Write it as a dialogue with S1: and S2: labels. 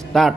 S1: start.